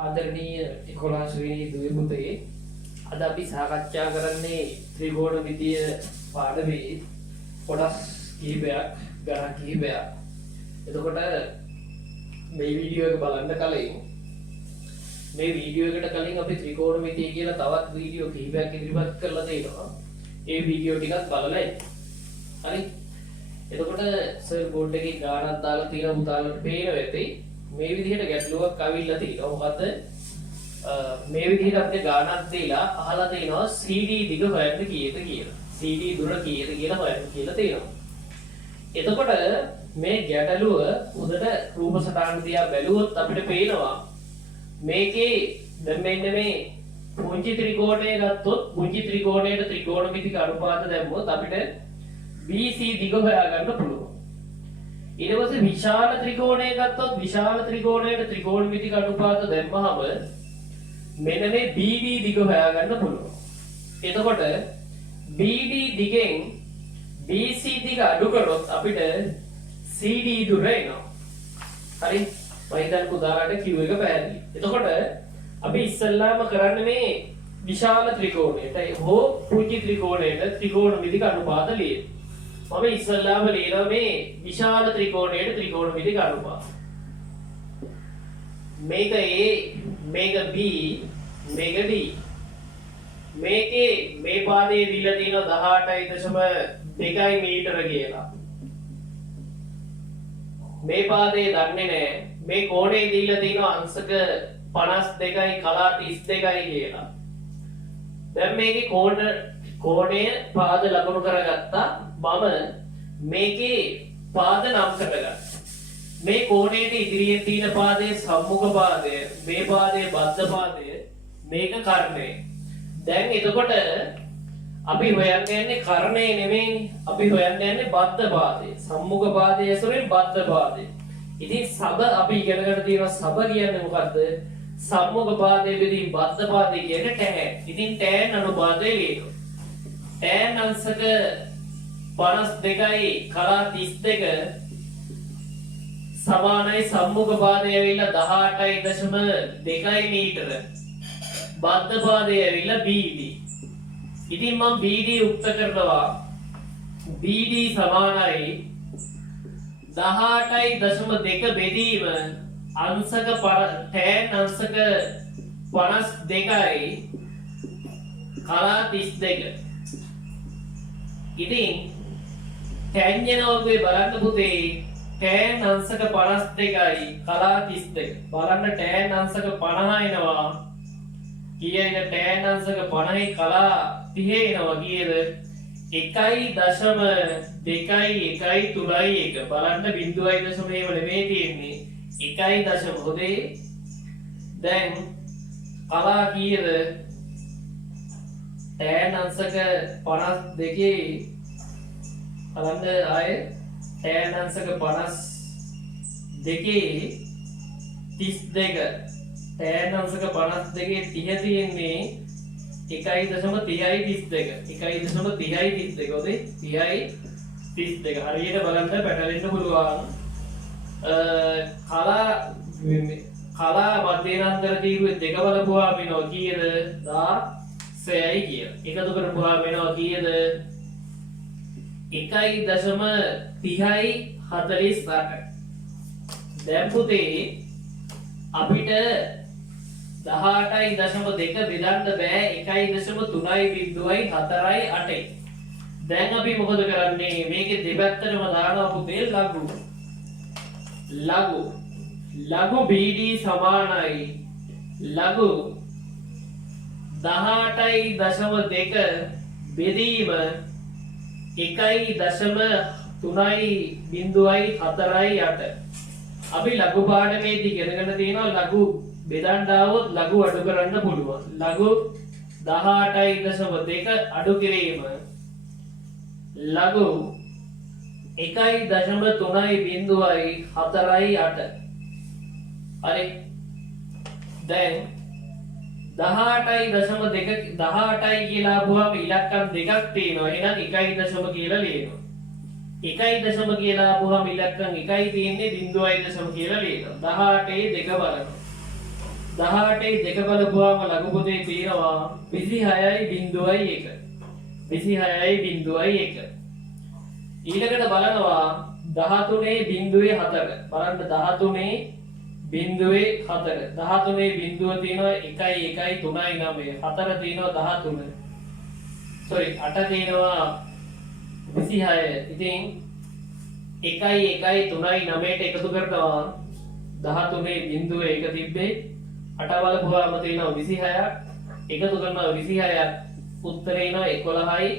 ආදරණීය 11 වෙනි දුවේ පුතේ අද අපි සාකච්ඡා කරන්නේ ත්‍රිකෝණමිතිය පාඩමේ කොටස් කිහිපයක් ගණන් කිහිපයක්. එතකොට මේ වීඩියෝ එක බලන්න කලින් මේ වීඩියෝ එකට කලින් අපි ත්‍රිකෝණමිතිය කියලා තවත් වීඩියෝ කිහිපයක් ඉදිරිපත් කරලා තියෙනවා. ඒ වීඩියෝ ටිකත් බලලා ඉන්න. හරි. එතකොට සර් බෝඩ් එකේ ගානක් දාලා තියෙන උදාලට පේනවා ඇති. මේ විදිහට ගැටලුවක් අවිල්ලා තියෙනවා. මොකද මේ විදිහට අපිට ගානක් දීලා අහලා තියෙනවා CD දිග හොයන්න කීයද කියලා. CD දුර කීයද කියලා හොයන්න කියලා තියෙනවා. එතකොට මේ ගැටලුව උදට රූප සටහන දිහා බැලුවොත් අපිට පේනවා මේකේ දැන් මෙන්න මේ පුංචි ත්‍රිකෝණය ගත්තොත් පුංචි ත්‍රිකෝණයට ත්‍රිකෝණමිතික අනුපාත දැම්මොත් අපිට BC දිග හොයාගන්න පුළුවන්. ඊට පස්සේ විශාල ත්‍රිකෝණය ගත්තොත් විශාල ත්‍රිකෝණයට ත්‍රිකෝණමිතික අනුපාත දැම්මහම මෙන්න මේ BD දිග හොයාගන්න පුළුවන්. එතකොට BD දිගෙන් BC දිග අඩු කරොත් අපිට CD දුර එනවා. හරි? මම හිතන්නේ උදාහරණයක් කිව්ව එක පැහැදිලි. එතකොට අපි ඉස්සල්ලාම කරන්නේ මේ විශාල ත්‍රිකෝණයට හෝ පුංචි ත්‍රිකෝණයට ත්‍රිකෝණමිතික අනුපාත ලියන්න. මම ඉස්සල්ලාම ලියනවා මේ විශාල ත්‍රිකෝණයට ත්‍රිකෝණමිතික අනුපාත. මේක A, මේක B, මේක D. මේකේ මේ පාදයේ දීලා තියෙනවා 18.2 මීටර කියලා. මේ පාදයේ දන්නේ නැහැ. මේ කෝණේ දීලා තියෙනවා අංශක 52යි කලා 32යි කියලා. දැන් මේකේ කෝණය පාද ලකුණු කරගත්තා. මම මේකේ පාද නම් කරගත්තා. මේ කෝණයට ඉදිරියෙන් තියෙන පාදයේ සම්මුඛ පාදය, මේ පාදයේ බද්ධ පාදය, මේක කර්ණය. දැන් එතකොට අපි හොයන්න යන්නේ කර්ණය නෙමෙයි. අපි හොයන්න යන්නේ බද්ධ පාදය. සම්මුඛ පාදයේ ඇසුරෙන් බද්ධ පාදය. ඉතින් සබ අපි ඉගෙනගෙන තියෙනවා සබ කියන්නේ මොකද්ද? සම්මුඛ පාදයේ බෙදී බද්ධ පාදයේ කියන්නේ tan. ඉතින් tan අනුපාතය ලියනවා. tan අංශක 52යි කලා 32 සමානයි සම්මුඛ පාදය ඇවිල්ලා 18.2 මීටර. බද්ධ පාදය ඇවිල්ලා BD. ඉතින් මම BD උක්ත කරනවා. BD සමානයි 18.2 බෙදීම අංශක tan අංශක 52යි කලා 32. ඉතින් ටැන්ජන් වර්ගය බලන්න පුතේ tan අංශක 52යි කලා 32. බලන්න tan අංශක 50 එනවා. කීයද tan අංශක 50යි කලා 30 එනවා කීයද? 1.2 3.1 බලන්න බිංදුවයි දශමයේම නෙමෙයි තියෙන්නේ 1. හොදේ දැන් කලා කීයද? tan අංශක 52 බලන්න ආයේ tan අංශක 52 32 tan අංශක 52 30 තියෙන්නේ 1.30යි 32 1.30යි 32 ඔතේ 30යි 32 හරියට බලන්න පැටලෙන්න පුළුවන්. කලා මධ්‍යනාන්තර තීරුවේ දෙක බලපුවාම වෙනවා කීයද? 16යි කියලා. එකතු කරපුවාම වෙනවා කීයද? 1.30යි 48. දැන් පුතේ අපිට 18.2 බෙදන්න බෑ 1.3.4යි 8යි. දැන් අපි මොකද කරන්නේ? මේකේ දෙපැත්තටම දානවා පුතේ ලඝු BD සමානයි ලඝු 18.2 බෙදීම 1.3.4යි 8. අපි ලඝු පාඩමේදී ඉගෙනගෙන තියෙනවා ලඝු බෙදන්න ආවොත් ලඝු අඩු කරන්න පුළුවන්. ලඝු 18.2 අඩු කිරීම ලඝු 1.3.4යි 8. හරි. දැන් 18.2 18යි කියලා ආවම ඉලක්කම් දෙකක් තියෙනවා. එහෙනම් 1 කියලා ලියනවා. 1 කියලා ආවම ඉලක්කම් එකයි තියෙන්නේ 0.1 කියලා ලියනවා. 18 2 බලනවා. 18යි දෙක බලපුවාම ලඝු පොතේ තියෙනවා 26.1. 26.1. ඊළඟට බලනවා 13.4. බලන්න 13.4. 13 බිඳුව තියෙනවා 1 1 3 9. 4 තියෙනවා 13. sorry 8 තියෙනවා 26. ඉතින් 1 1 3 9ට එකතු කරනවා 13.1 තිබ්බේ 8 බලපුවාම තියෙනවා 26ක්. එකතු කරනවා 26ක්. උත්තරේ එනවා 11යි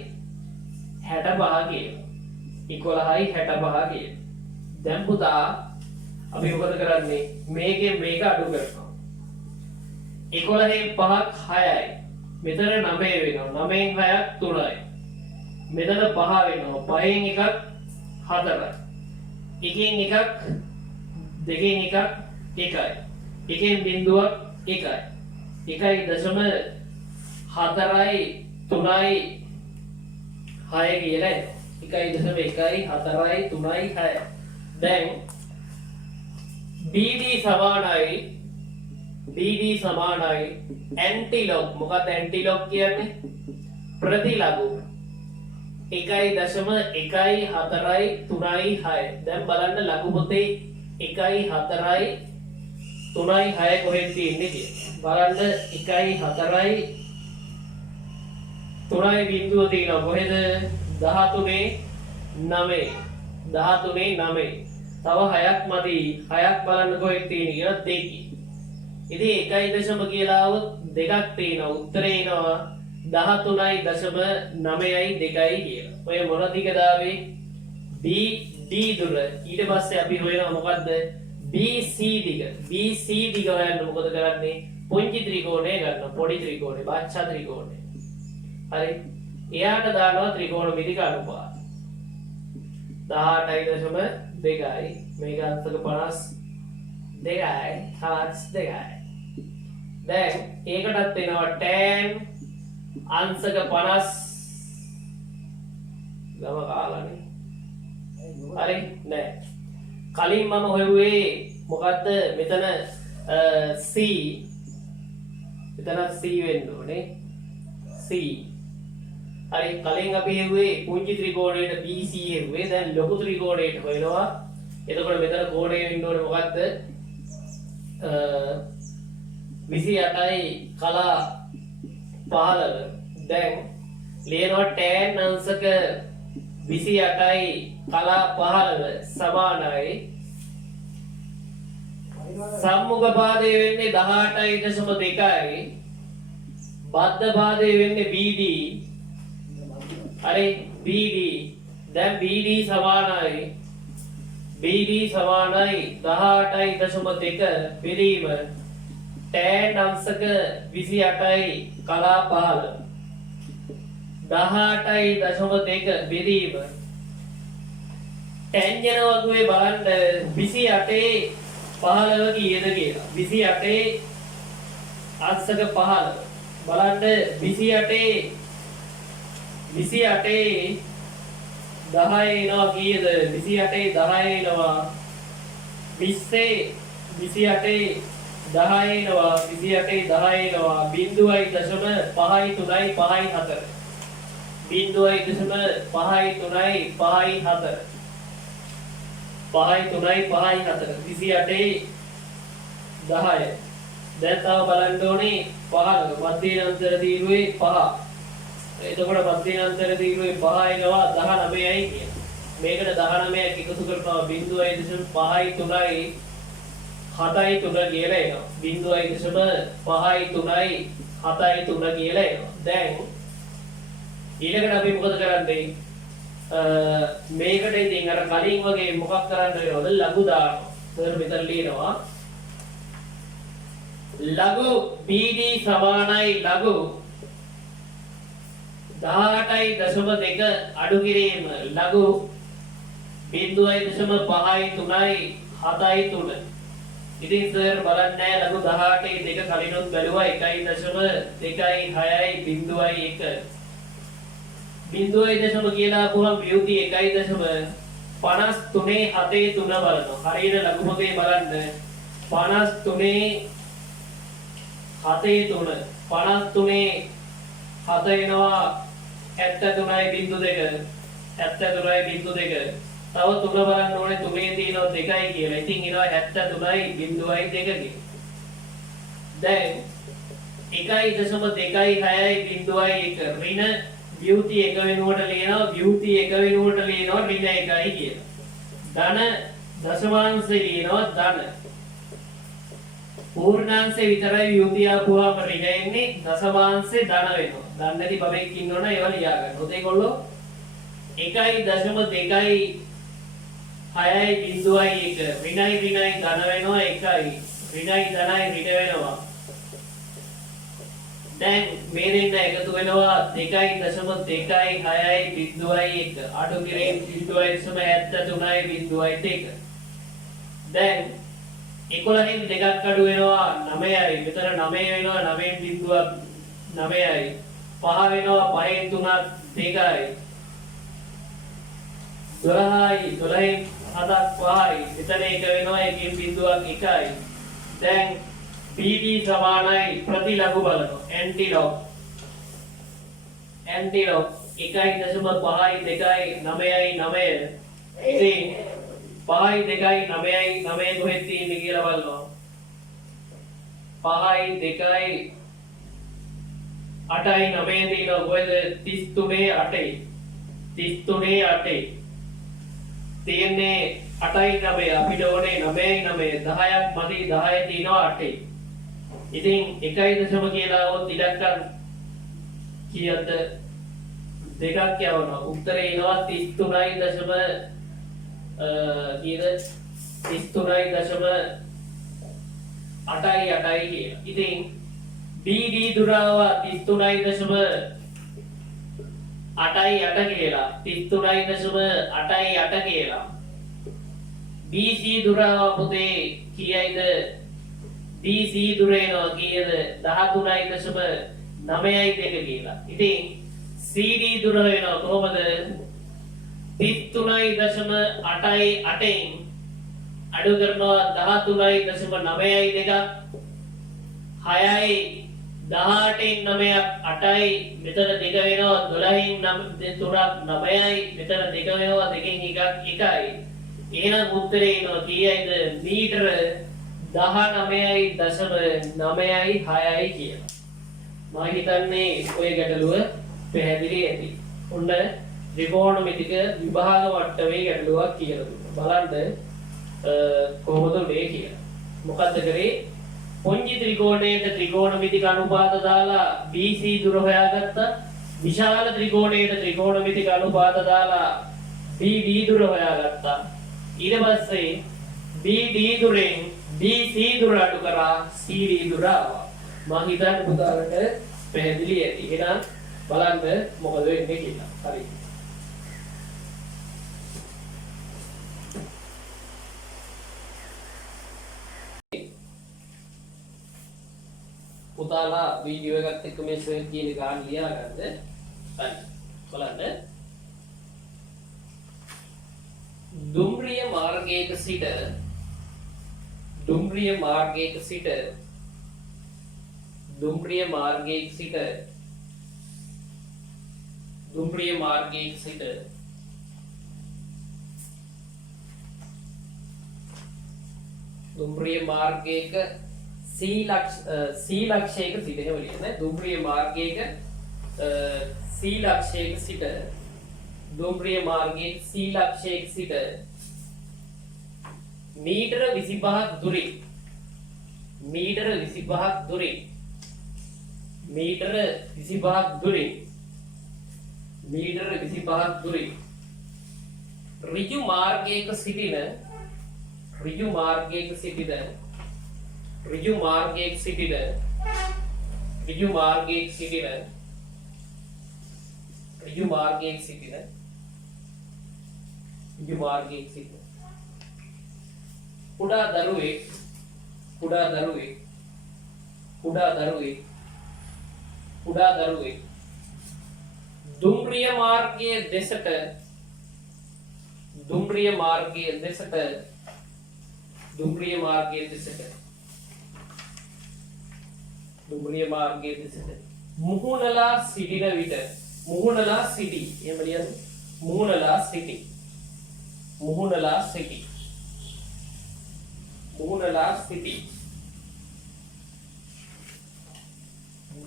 65 කියලා. 11යි 65 කියලා. දැන් පුතා අපි මොකද කරන්නේ? මේකෙන් මේක අඩු කරනවා. 11න් 5ක් 6යි. මෙතන 9 වෙනවා. 9න් 6ක් 3යි. මෙතන 5 වෙනවා. 5න් එකක් 4යි. එකෙන් එකක් දෙකෙන් එකක් 1යි. එකෙන් බිඳුවක් 1යි. 1.4යි 3යි 6 කියලා. 1.1යි 4යි 3යි 6යි. දැන් BD සමානයි ඇන්ටිලොග්. මොකක්ද ඇන්ටිලොග් කියන්නේ? ප්‍රතිලඝු. 1.1යි 4යි 3යි 6යි. දැන් බලන්න ලඝු පොතේ 1යි 4යි 3යි 6යි කොහෙද තියෙන්නේ කියලා. බලන්න 1යි 4යි 3යි බිඳුව තියෙනවා කොහෙද? 13 9. 13 9. තව 6ක් මදි. 6ක් බලන්න කොහෙද තියෙන්නේ කියලා දෙකයි. ඉතින් 1.0 කියලා આવොත් දෙකක් තියෙනවා. උත්තරේ එනවා 13.9යි 2යි කියලා. ඔය මොන දිගද ආවේ? B D දුර. ඊට පස්සේ අපි හොයනවා මොකද්ද? BC දිග. BC දිග හොයන්න මොකද කරන්නේ? පුංචි ත්‍රිකෝණය ගන්න. පොඩි ත්‍රිකෝණය, බාච්චා ත්‍රිකෝණය. හරි. එයාට දානවා ත්‍රිකෝණමිතික අනුපාත. 18.2යි. මේක අංශක 52යි. හාස් 2යි. දැන් ඒකටත් එනවා tan අංශක 50 ගම කාලානේ. හරි නෑ. කලින් මම හොයුවේ මොකද්ද? මෙතන C. මෙතන C වෙන්න ඕනේ. C. හරි කලින් අපි හෙව්වේ පුංචි ත්‍රිකෝණයට BC හෙව්වේ. දැන් ලොකු ත්‍රිකෝණයට හොයනවා. එතකොට මෙතන කෝණය වෙන්න ඕනේ මොකද්ද? 28යි කලා 15. දැන් ලියනවා tan අංශක 28යි කලා 15 සමානයි සම්මුඛ පාදය වෙන්නේ 18.2යි. බද්ධ පාදය වෙන්නේ BD. හරි BD. දැන් BD සමානයි 18.2 පිරීම tan අංශක 28යි කලා 15. 18.2 බෙදීම ටැන්ජන වර්ගයේ බලන්න 28 15 කීයද කියලා. 28 අංශක 15 බලන්න 28 10 එනවා කීයද? 28 10 එනවා 20 28 10 එනවා 28 10 එනවා බිඳුවයි දශම 5යි 3යි 5යි 4. බිඳුවයි දශම 5යි 3යි 5යි 4. 5යි 3යි 5යි 4. 28 10. දැන් තව බලන්න ඕනේ 15 මධ්‍යම අන්තර දීර්ඝයේ 5. එතකොට මධ්‍යම අන්තර දීර්ඝයේ 5 එනවා 19යි කියන. මේකට 19ක් එකතු කරනවා බිඳුවයි දශම 5යි 3යි 7යි 3 කියලා එනවා. බිඳුවයි දශම 5යි 3යි 7යි 3 කියලා එනවා. දැන් ඊළඟට අපි මොකද කරන්නේ? මේකට ඉතින් අර කලින් වගේ මොකක් කරන්න වෙනවද? ලඝු දානවා. සර් මෙතන ලියනවා. ලඝු BD සමානයි ලඝු 18.2 අඩු කිරීම ලඝු 0.5යි 3යි 7යි 3. ඉතින් සර් බලන්නේ ලඝු 18 2 කලිනුත් බැලුවා 1.2යි 6යි 0.1. 0.1 කියලා පුරම් ව්‍යුති 1.53 7 3 බලනවා. හරියට ලඝු පොතේ බලන්න 53 7 3 53 7 එනවා 73.2 73.2 තව 3 බලන්න ඕනේ 3 තියෙනවා 2යි කියලා. ඉතින් එනවා 73.2 කියලා. දැන් 1.2 6.1 ඍණ ව්‍යුති 1 වෙනුවට ලියනවා ව්‍යුති 1 වෙනුවට ලියනවා ඍණ 1යි කියලා. ධන දශමාංශය ලියනවා ධන. පූර්ණාංශය විතරයි ව්‍යුති ආපුවාම ඍණ එන්නේ දශමාංශය ධන වෙනවා. දන්නේ නැති බබෙක් ඉන්නවනම් ඒවා ලියා ගන්න. ඔතේ ඒගොල්ලෝ 1.2 6.1 ඍණයි ධන වෙනවා 1යි ඍණයි ධනයි ඍණ වෙනවා. දැන් මේ දෙන්න එකතු වෙනවා 2.2 අඩු කිරීම 0.73.2 දැන් 11න් දෙකක් අඩු වෙනවා 9යි මෙතන 9 වෙනවා 9.9යි 5 වෙනවා 5න් 3ක් 2යි 12යි 12න් 7ක් 5යි මෙතන 1 වෙනවා 1න් බිඳුවක් 1යි දැන් BD සමානයි ප්‍රතිලඝු බලනවා ඇන්ටිලොග් 1.5යි 2යි 9යි 9 ඉතින් 5යි 2යි 9යි 9 කොහෙද තියෙන්නේ කියලා බලනවා 5යි 2යි 8යි 9 තියෙනවා කොහෙද 33 8යි 33 8යි තියෙන්නේ 8යි 9 අපිට ඕනේ 9යි 9 10ක් මදි 10 තියෙනවා 8යි ඉතින් 1.0 කියලා આવොත් ඉලක්කම් කීයද දෙකක් යවනවා උත්තරේ එනවා 33.8යි කියලා. ඉතින් BD දුරාව 33.8 කියලා 33.8 කියලා. BC දුරාව පුතේ කීයයිද? BC දුර එනවා කීයද 13.9 කියලා. ඉතින් CD දුර වෙනවා කොහොමද 33.8න් අඩු කරනවා 13.9 6යි 18න් 9ක් 8යි මෙතන 2 වෙනවා 12න් 3ක් 9යි මෙතන 2 වෙනවා 2න් 1ක් 1යි එහෙනම් උත්තරේ එනවා කීයයිද මීටර 19.9යි 6යි කියලා. මම හිතන්නේ ඔය ගැටලුව පැහැදිලි ඇති. ඔන්න ත්‍රිකෝණමිතික විභාග මට්ටමේ ගැටලුවක් කියලා දුන්නා. බලන්න කොහොමද මේ කියලා. මොකද්ද කරේ? පොන්ජි ත්‍රිකෝණයට ත්‍රිකෝණමිතික අනුපාත දාලා BC දුර හොයාගත්තා. විශාල ත්‍රිකෝණයට ත්‍රිකෝණමිතික අනුපාත දාලා BD දුර හොයාගත්තා. ඊට පස්සේ BD දුරෙන් BC දුර අඩු කරා CD දුර ආවා. මම හිතන්නේ පුතාලට පැහැදිලි ඇති. එහෙනම් බලන්න මොකද වෙන්නේ කියලා. හරි. පුතාලා වීඩියෝ එකත් එක්ක මේ සර් කියන ගාන ලියා ගන්න. හරි. බලන්න. දුම්රිය මාර්ගයක සිට දුම්රිය මාර්ගයක සිට දුම්රිය මාර්ගයක සිට දුම්රිය මාර්ගයක සිට දුම්රිය මාර්ගයක C ලක්ෂයක සිට එහෙම ලියන්නේ දුම්රිය මාර්ගයක C ලක්ෂයක සිට දුම්රිය මාර්ගයක C ලක්ෂයක සිට මීටර 25ක් දුරින් මීටර 25ක් දුරින් මීටර 25ක් දුරින් මීටර 25ක් දුරින් ඍජු මාර්ගයක සිටින ඍජු මාර්ගයක සිටින ඍජු මාර්ගයක සිටින ඍජු මාර්ගයක සිටින ඍජු මාර්ගයක සිටින ඍජු මාර්ගයක සිටින කුඩා දරුවෙක් කුඩා දරුවෙක් කුඩා දරුවෙක් කුඩා දරුවෙක් දුම්රිය මාර්ගයේ දෙසට දුම්රිය මාර්ගයේ දෙසට දුම්රිය මාර්ගයේ දෙසට දුම්රිය මාර්ගයේ දෙසට මුහුණලා සිටින විට මුහුණලා සිටි එහෙම ලියන්න මුහුණලා සිටි මුහුණලා සිටි මුහුණලා සිටි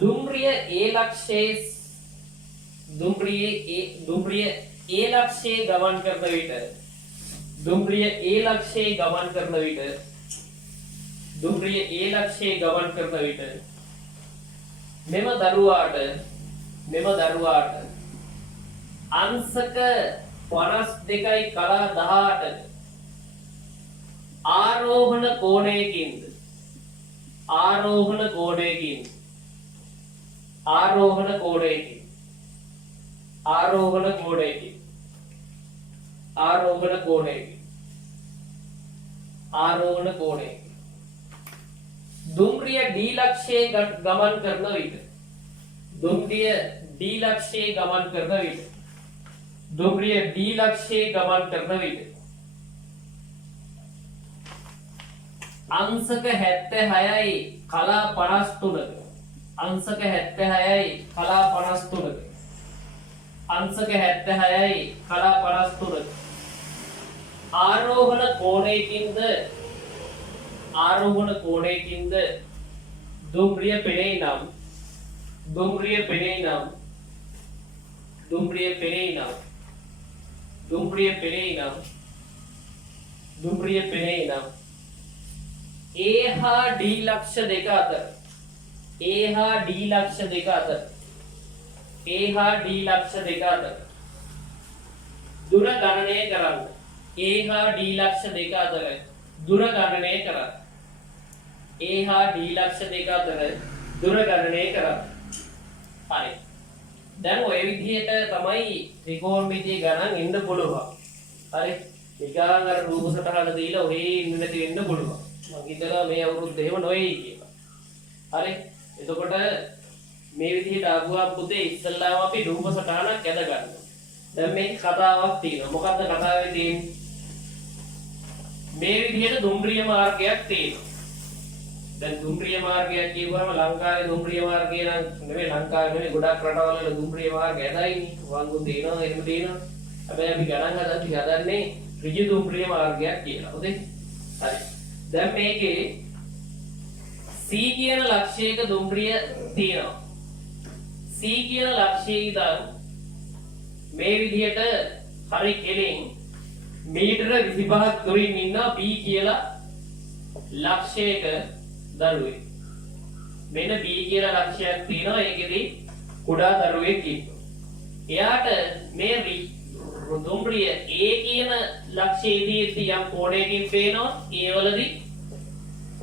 දුම්රිය ඒ ලක්ෂයේ දුම්රිය ඒ ලක්ෂයේ ගමන් කරන විට දුම්රිය ඒ ලක්ෂයේ ගමන් කරන විට දුම්රිය ඒ ලක්ෂයේ ගමන් කරන විට මෙම දරුවාට අංශක 52යි කලා 18 ආරෝහණ කෝණයකින්ද ආරෝහණ කෝණයකින් ආරෝහණ කෝණයකින් ආරෝහණ කෝණයකින් ආරෝහණ කෝණයකින් ආරෝහණ කෝණයකින් දුම්රිය डी ලක්ෂයේ ගමන් කරන විට දුම්රිය डी ලක්ෂයේ ගමન කරන විට දුම්රිය डी ලක්ෂයේ ගමන් කරන විට අංශක 76යි කලා 53ක අංශක 76යි කලා 53ක අංශක 76යි කලා 53ක ආරෝහණ කෝණයකින්ද දුම්රිය පෙනෙයි නම් දුම්රිය පෙනෙයි නම් දුම්රිය පෙනෙයි නම් දුම්රිය පෙනෙයි නම් දුම්රිය පෙනෙයි නම් A හා D ලක්ෂ දෙක අතර A හා D ලක්ෂ දෙක අතර A හා D ලක්ෂ දෙක අතර දුර ගණනය කරන්න A හා D ලක්ෂ දෙක අතර දුර ගණනය කරන්න A හා D ලක්ෂ දෙක අතර දුර ගණනය කරන්න හරි දැන් ඔය විදිහට තමයි ත්‍රිකෝණමිතිය ගණන් එන්න පුළුවන් හරි නිකන් අර රූප සටහන දීලා ඔහේ ඉන්න නැති වෙන්න පුළුවන් මම හිතලා මේ අවුරුද්ද එහෙම නොවේයි කියලා හරි එතකොට මේ විදිහට ආගුවා පුතේ ඉස්සල්ලාම අපි රූප සටහනක් ඇද ගන්නවා දැන් මේක කතාවක් තියෙනවා මොකද්ද කතාවේ තියෙන්නේ මේ විදිහට දුම්රිය මාර්ගයක් තියෙනවා දැන් දුම්රිය මාර්ගයක් කියවම ලංකාවේ දුම්රිය මාර්ගය නම් නෙමෙයි ලංකාවේ නෙමෙයි ගොඩක් රටවල් වල දුම්රිය මාර්ගය ඇදයිනේ වංගු තියෙනවා එහෙම තියෙනවා හැබැයි අපි ගණන් හදන්නේ ඍජු දුම්රිය මාර්ගයක් කියලා හොඳේ හරි දැන් මේකේ C කියන ලක්ෂයක දුම්රිය තියෙනවා C කියන ලක්ෂයේ ඉඳන් මේ විදිහට හරි කෙලින් මීටර 25ක් දුරින් ඉන්න B කියලා ලක්ෂයක දරුවෙක් මෙන්න B කියලා ලක්ෂයක් තියෙනවා ඒකෙදි කුඩා දරුවෙක් ඉන්නවා එයාට මේ දුම්රිය A කියන ලක්ෂයේදී යම් කෝණයකින් පේනවා ඒ වලදී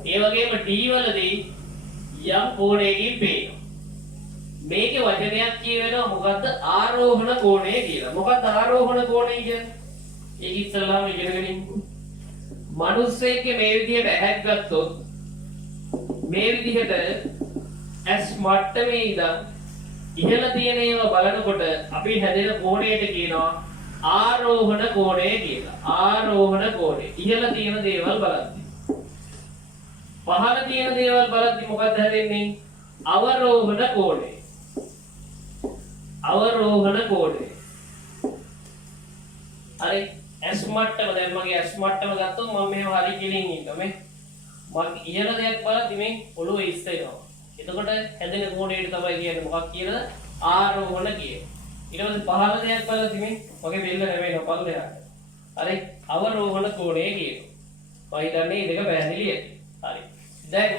ඒ වගේම D වලදී යම් කෝණයකින් පේනවා මේකේ වචනයක් කියවෙනවා මොකද්ද ආරෝහණ කෝණය කියලා මොකද්ද ආරෝහණ කෝණය කියන්නේ ඒක ඉස්සෙල්ලාම ඉගෙනගෙන ඉන්නකෝ මිනිස්සෙක්ගේ මේ විදිහට ඇහැක් ගත්තොත් මේ විදිහට S මට්ටමේ ඉඳන් ඉහළ තියෙන ඒවා බලනකොට අපි හැදෙන කෝණයට කියනවා ආරෝහණ කෝණය කියලා ආරෝහණ කෝණය ඉහළ තියෙන දේවල් බලද්දී පහළ තියෙන දේවල් බලද්දී මොකක්ද හැදෙන්නේ අවරෝහණ කෝණය අවරෝහණ කෝණය හරි S මට්ටම දැන් මගේ S මට්ටම ගත්තොත් මම මෙහෙම හරි කෙලින් ඉන්නවා මේ මම ඉහළ දෙයක් බලද්දී මේ ඔළුව ඉස්සෙනවා එතකොට හැදෙන කෝණයට තමයි කියන්නේ මොකක් කියලාද ආරෝහණ කියන්නේ ඊට පස්සේ පහළ දෙයක් බලද්දී මේ මගේ බෙල්ල නැවෙනවා පල්ලෙහාට හරි අවරෝහණ කෝණය කියනවා මම හිතන්නේ දෙක පැහැදිලි ඇති හරි දැන්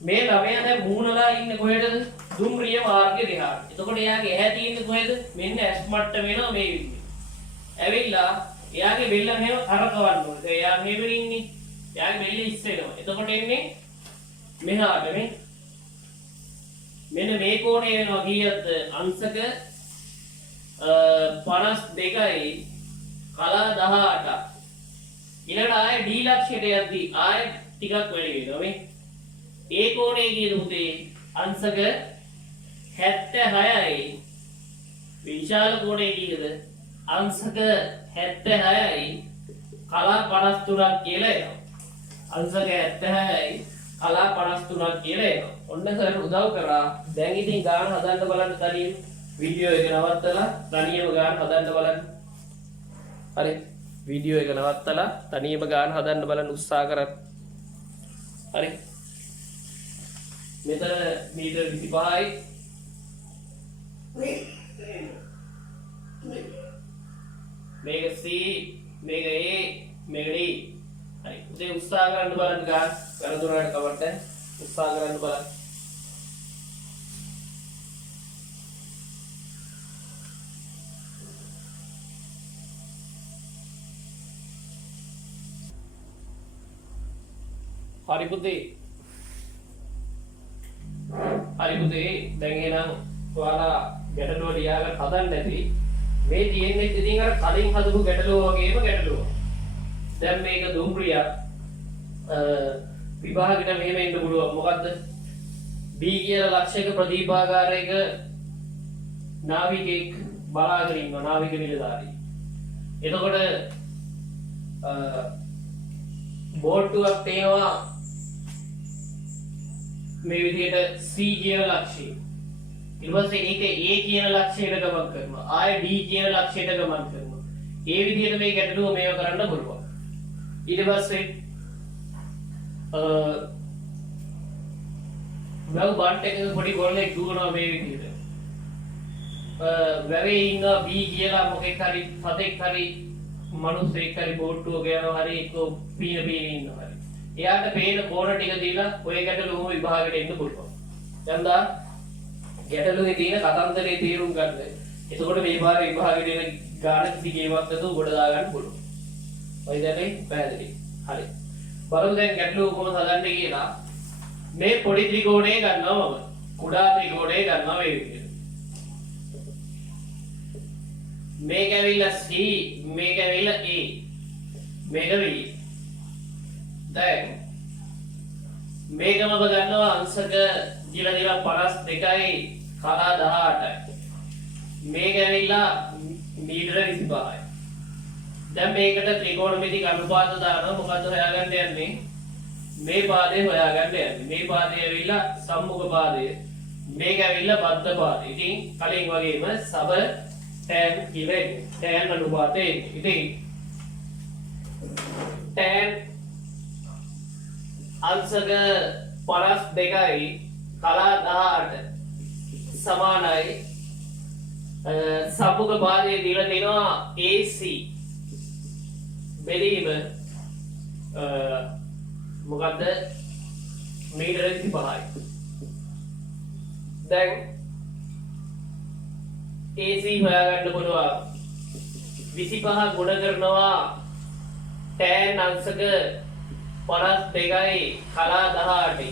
මේ ළමයා දැන් මූණලා ඉන්නේ කොහෙද දුම්රිය මාර්ගය දිහාට එතකොට එයාගේ ඇහැ තියෙන්නේ කොහෙද මෙන්න S මට්ටම වෙනවා මේ විදිහට ඇවිල්ලා එයාගේ බෙල්ල මෙහෙම කරකවන්න ඕනේ එයා මෙහෙම ඉන්නේ එයාගේ බෙල්ල ඉස්සෙනවා එතකොට එන්නේ මෙහාට මේ මෙන්න මේ කෝණය වෙනවා කීයද අංශක 52යි කලා 18 ඊළඟ ආයේ D ලක්ෂයට යද්දී ආයේ ටිකක් වැඩි වෙනවා මේ ඒ කෝණය කියන උදේ අංශක 76යි විශාල කෝණය කීයද අංශක 76යි කලා 53ක් කියලා එනවා අංශක 76යි කලා 53ක් කියලා එනවා. ඔන්න සර් උදව් කරා. දැන් ඉතින් ගාන හදන්න බලන්න තනියම වීඩියෝ එක නවත්තලා තනියම ගාන හදන්න බලන්න. හරි. වීඩියෝ එක නවත්තලා තනියම ගාන හදන්න බලන්න උත්සාහ කරන්න. හරි. මෙතන මීටර් 25යි. මේක C මේක A මේක D. හරි. උදේ උත්සාහ කරන්න බලන්න ගාන කරදුරාට කවන්න උත්සාහ කරන්න බලන්න. හරි පුතේ. හරි පුතේ දැන් එහෙනම් ඔයාලා ගැටලුව ලියාගන්න හදන්න ඇති. මේ තියෙන්නේ ඉතින් අර කලින් හදපු ගැටලුව වගේම ගැටලුව. දැන් මේක දුම්රියක් විභාගෙට මෙහෙම එන්න පුළුවන්. මොකද්ද? B කියලා ලක්ෂයක ප්‍රදීපාකාරයක නාවිකයෙක් බලාගෙන ඉන්නවා නාවික නිලධාරී. එතකොට බෝට්ටුවක් තියෙනවා මේ විදිහට C කියන ලක්ෂය. ඊට පස්සේ ඒක A කියන ලක්ෂයට ගමන් කරනවා. ආයෙ D කියන ලක්ෂයට ගමන් කරනවා. ඒ විදිහට මේ ගැටලුව මේව කරන්න පුළුවන්. ඊට පස්සේ වැව් බන්ට් එකක පොඩි ගොල්ලෙක් දුවනවා මේ විදිහට. වැවේ ඉන්න B කියලා මොකෙක් හරි සතෙක් හරි මනුස්සයෙක් හරි බෝට්ටුවක යනවා හරි එක්ක පීන ඉන්නවා හරි. එයාට පේන කෝණ ටික දීලා ඔය ගැටලුවම විභාගෙට එන්න පුළුවන්. දැන් දා ගැටලුවේ තියෙන කතන්දරේ තේරුම් ගන්න. එතකොට මේ පාර විභාගෙට එන ගාන කිසි කේමක් නැතුව ගොඩ දා ගන්න පුළුවන්. ඔය දැනේ පැහැදිලි. හරි. බලමු දැන් ගැටලුව කොහොමද හදන්නේ කියලා. මේ පොඩි ත්‍රිකෝණය ගන්නවා මම. කුඩා ත්‍රිකෝණය ගන්නවා මේ විදිහට. මේක ඇවිල්ලා C මේක ඇවිල්ලා A මේක B. දැන් මේකම ගන්නවා අංශක කියලා දිලා 52යි කලා 18යි. මේක ඇවිල්ලා මීටර 25යි. දැන් මේකට ත්‍රිකෝණමිතික අනුපාත දානවා. මොකද්ද හොයාගන්න යන්නේ? මේ පාදේ හොයාගන්න යන්නේ. මේ පාදේ ඇවිල්ලා සම්මුඛ පාදය. මේක ඇවිල්ලා බද්ධ පාදය. ඉතින් කලින් වගේම සබ tan කියලා tan අනුපාතය. ඉතින් tan අංශක 52යි කලා 18 සමානයි සම්මුඛ පාදයේ දීලා තිනවා AC බෙදීම මොකද්ද මීටර 25යි. දැන් AC හොයාගන්න පුළුවන් 25 ගුණ කරනවා tan අංශක 52යි කලා 18යි.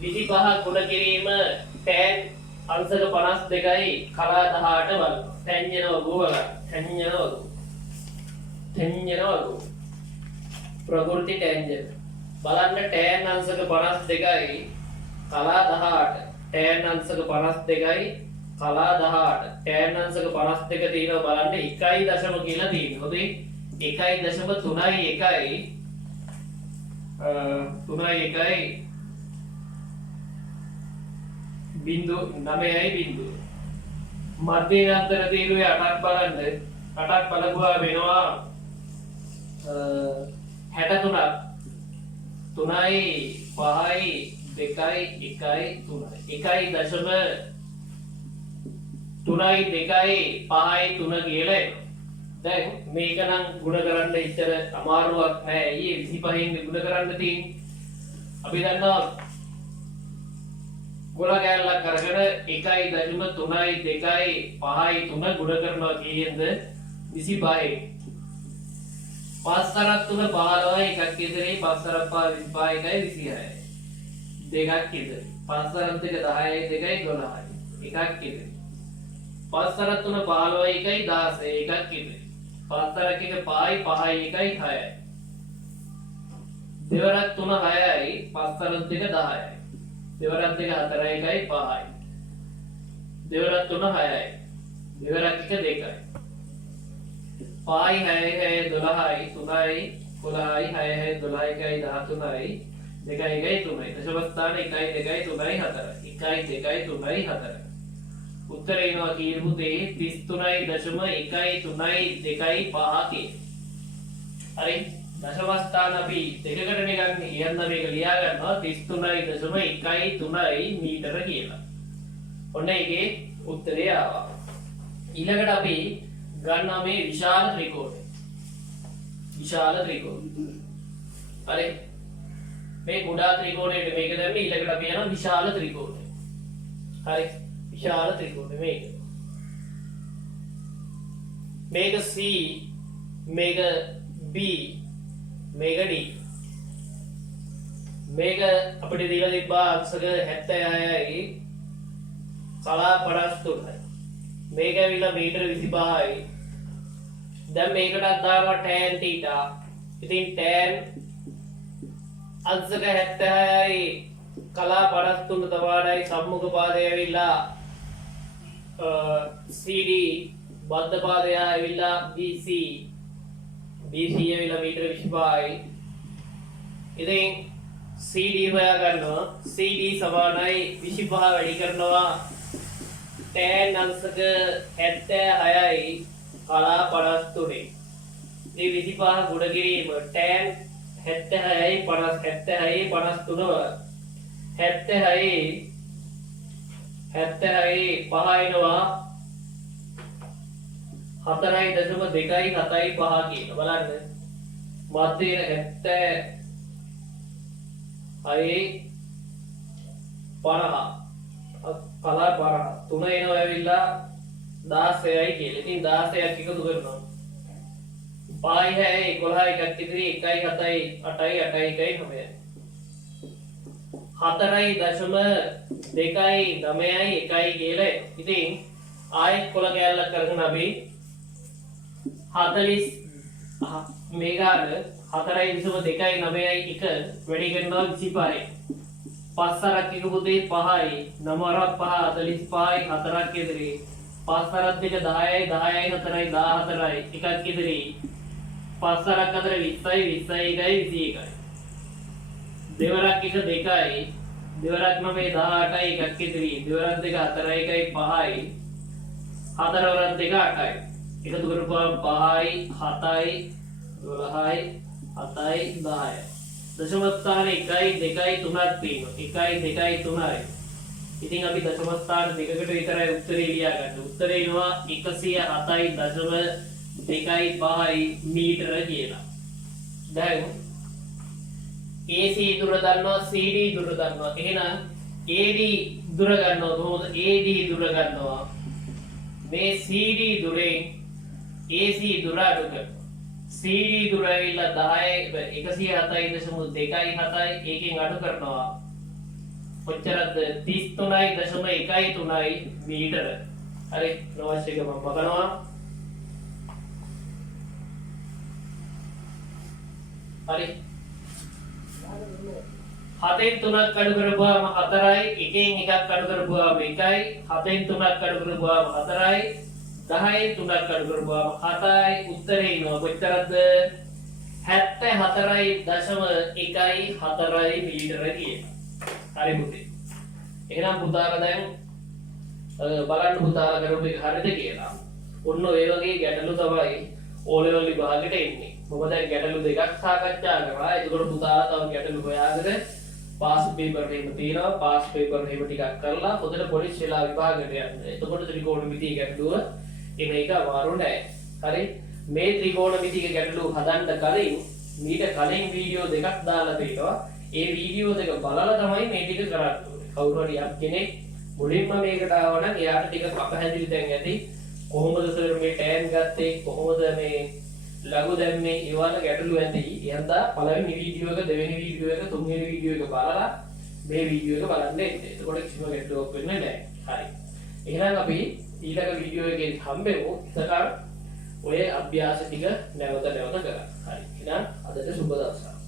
25 ගුණ කිරීම tan අංශක 52යි කලා 18 වල tan යනවා ප්‍රකෘති ටැන්ජන්ට් බලන්න tan අංශක 52යි කලා 18 tan අංශක 52යි කලා 18 tan අංශක 52 තියෙනවා බලන්න 1 දශම කියලා තියෙනවා. හොඳයි 1.31යි 3.1යි බිංදු 9යි බිංදු මධ්‍යන්තර තීරුවේ 8ක් බලන්න 8ක් බලපුවා වෙනවා 63ක් 3යි 5යි 2යි 1යි 3යි 1.3යි 2යි 5යි 3 කියලා එනවා. දැන් මේක නම් ගුණ කරන්න ඉතර අමාරුවක් නෑ. ඊයේ 25න් ගුණ කරන්න තියෙන්නේ. අපි දන්නවා ගොඩ කැලලක් අරගෙන 1.3යි 2යි 5යි 3 ගුණ කරනවා කීයද 25යි. 5 3 15යි එකක් ඉදිරියේ 5 5 25යි 26යි. දෙකක් ඉදිරියේ 5 3 2 10යි 2යි 12යි. එකක් ඉදිරියේ 5 3 15යි 1යි 16යි එකක් ඉදිරියේ 5 3 1 5යි 5යි 1යි 6යි. දෙවරක් 3 6යි 5 3 2 10යි. දෙවරක් 2 4යි 1යි 5යි. දෙවරක් 3 6යි. දෙවරක් 1 2යි. 5යි 6යි 12යි 3යි 11යි 6යි 12යි 13යි 2.1.3 දශම ස්ථාන 1.2.3.4 1.2.3.4 උත්තරේ එනවා කීයේ පුතේ 33.1.3.2.5 හරි දශම ස්ථාන අපි දෙකකට ගන්න කියන්න මේක ලියා ගන්නවා 33.1.3 මීටර කියලා. ඔන්න ඒකේ උත්තරේ ආවා. ඊළඟට අපි ගන්නවා මේ විශාල ත්‍රිකෝණය. විශාල ත්‍රිකෝණය. හරි මේ කුඩා ත්‍රිකෝණයට මේක දැම්මේ ඊළඟට අපි යනවා විශාල ත්‍රිකෝණය. හරි විශාල ත්‍රිකෝණය මේක C මේක B මේක D මේක අපිට දීලා තිබ්බා අංශක 76යි කලා 53යි මේක ඇවිල්ලා මීටර 25යි දැන් මේකටත් දානවා tan θ ඉතින් tan අංශක 76යි කලා 53 තවාඩයි සම්මුඛ පාදය ඇවිල්ලා CD බද්ධ පාදය ඇවිල්ලා BC ඇවිල්ලා මීටර 25යි ඉතින් CD හොයා ගන්නවා CD සමානයි 25 වැඩි කරනවා tan අංශක 76යි කලා 53 මේ 25 ගුණ කිරීම tan 76යි 76යි 53 76යි 5 එනවා 4.2.75 කියන බලන්න මධ්‍යයේ 76යි 50 කලා 50 3 එනවා ඇවිල්ලා 16යි කියලා. ඉතින් 16ක් එකතු කරනවා 5 6 11 එකක් ඉදිරි 1 7 8 8 1 9 4.2.9යි 1යි කියලා. ඉතින් ආයෙත් කොළ කැලලක් කරගෙන අපි 40 මේගාන 4.2.9යි 1 වැඩි කරනවා 25යි. 5 අරක් එක පුතේ 5යි 9 අරක් 5 45යි 4ක් ඉදිරි 5 අරක් දෙක 10යි 10යි 4යි 14යි එකක් ඉදිරි 5 අරක් අතර 20යි 20යි 1යි 21යි දෙවරක් එක 2යි දෙවරක් 9 18යි එකක් ඉදිරි දෙවරක් දෙක 4යි 1යි 5යි හතරවරක් දෙක 8යි එකතු කරපුවාම 5යි 7යි 12යි 7යි 10යි දශම ස්ථාන 1යි 2යි 3ක් තියෙනවා 1යි 2යි 3යි ඉතින් අපි දශම ස්ථාන දෙකකට විතරයි උත්තරේ ලියා ගන්න. උත්තරේ එනවා 107.25යි මීටර කියලා. දැන් AC දුර දන්නවා CD දුර දන්නවා. එහෙනම් AD දුර ගන්නවා කොහොමද? AD දුර ගන්නවා. මේ CD දුරෙන් AC දුර අඩු කරනවා. CD දුර ඇවිල්ලා 107.2.7යි ඒකෙන් අඩු කරනවා. කොච්චරද 33.1.3 මීටර. හරි නෝස් එක මම බලනවා. හරි 7න් 3ක් අඩු කරපුවාම 4යි 1න් 1ක් අඩු කරපුවාම 1යි 7න් 3ක් අඩු කරපුවාම 4යි 10න් 3ක් අඩු කරපුවාම 7යි උත්තරේ එනවා කොච්චරද 74.1.4 මීටර කියලා. හරි පුතේ. එහෙනම් පුතාලා දැන් බලන්න පුතාලා කරපු එක හරිද කියලා. ඔන්න ඔය වගේ ගැටලු තමයි O level විභාගෙට එන්නේ. මම දැන් ගැටලු දෙකක් සාකච්ඡා කරා. ඒකවල පුතාලා තව ගැටලු හොයාගෙන පාස් පේපර් එකම තියෙනවා. පාස් පේපර් එකම ටිකක් කරලා හොඳට පොලිෂ් වෙලා විභාගෙට යන්න. එතකොට ත්‍රිකෝණමිතිය ගැටලුව එන එක අමාරු නෑ. හරි. මේ ත්‍රිකෝණමිතිය ගැටලුව හදන්න කලින් මීට කලින් වීඩියෝ දෙකක් දාලා තියෙනවා. ඒ වීඩියෝ දෙක බලලා තමයි මේ ටික කරන්න ඕනේ. කවුරු හරි යම් කෙනෙක් මුලින්ම මේකට ආව නම් එයාට ටික අපහැදිලි දැන් ඇති. කොහොමද සර් මේ tan ගත්තේ? කොහොමද මේ ලඝු දැම්මේ? ඒ වගේ ගැටලු ඇති. එහෙනම් පළවෙනි වීඩියෝ එක, දෙවෙනි වීඩියෝ එක, තුන්වෙනි වීඩියෝ එක බලලා මේ වීඩියෝ එක බලන්න එන්න. එතකොට කිසිම ගැටලුවක් වෙන්නේ නැහැ. හරි. එහෙනම් අපි ඊළඟ වීඩියෝ එකේ හම්බෙමු. එතකන් ඔය අභ්‍යාස ටික නැවත කරා. හරි. එහෙනම් අදට සුබ දවසක්.